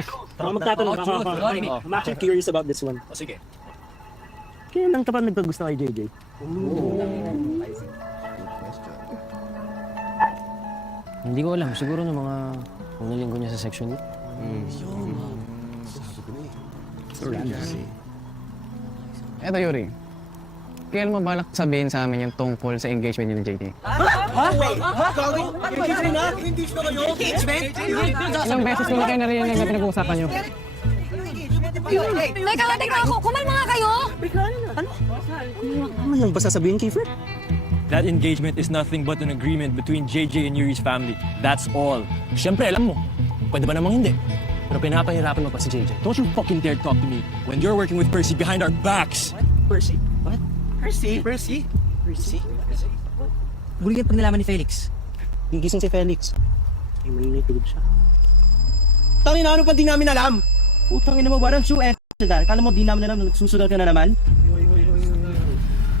guys, magtatanong ako. I'm actually curious about this one. O sige. Kailan lang ka pa nagkagusto kay JJ? Hindi ko alam. Siguro ng mga unang linggo niya sa section niya. Eto, Yuri. Kailan mo balak sabihin sa amin yung tungkol sa engagement niyo ni JT? Ilang beses ko na kayo narinig na pinag-uusapan niyo? Teka ako. Kumalma nga kayo. Ano lang ba sasabihin, Kiefer? That engagement is nothing but an agreement between JJ and Yuri's family. That's all. Siyempre, alam mo. Pwede ba namang hindi? Pero pinapahirapan mo pa si JJ. Don't you fucking dare talk to me when you're working with Percy behind our backs. Percy? What? Percy? Guligan pag nalaman ni Felix. Gigising si Felix. Ay, malinay tulog siya. Tangin na ano pa di namin alam? Utang ina mo, parang shoe and dahil. Kala mo di namin alam na nagsusugal ka na naman?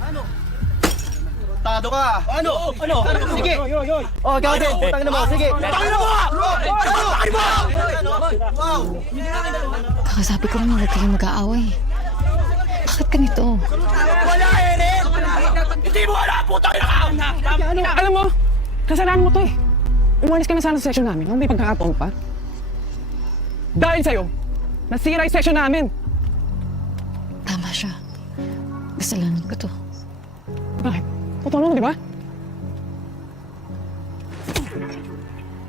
Ano? Tado ka! Ano? Sige! Oh, ikaw din! Utang ina mo! Sige! Tangin mo! Tangin mo! Wow! Kakasabi ko naman, huwag kayong mag-aaway. Bakit ganito? Wala, Eren! Hindi mo alam! Putang ina ka! Alam mo, kasalanan mo to eh. Umalis ka na sana sa section namin, kung may pagkakataon pa. Dahil sa'yo, nasira yung section namin. Tama siya. Kasalanan ko to. Bakit? Totoo mo, di ba?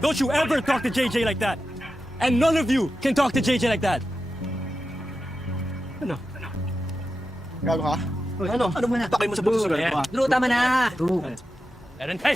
Don't you ever talk to JJ like that. And none of you can talk to JJ like that. Gago ka? Ano? Ano mo na? Takay mo sa pagsusugal ko. Drew, tama na. Eren, hey!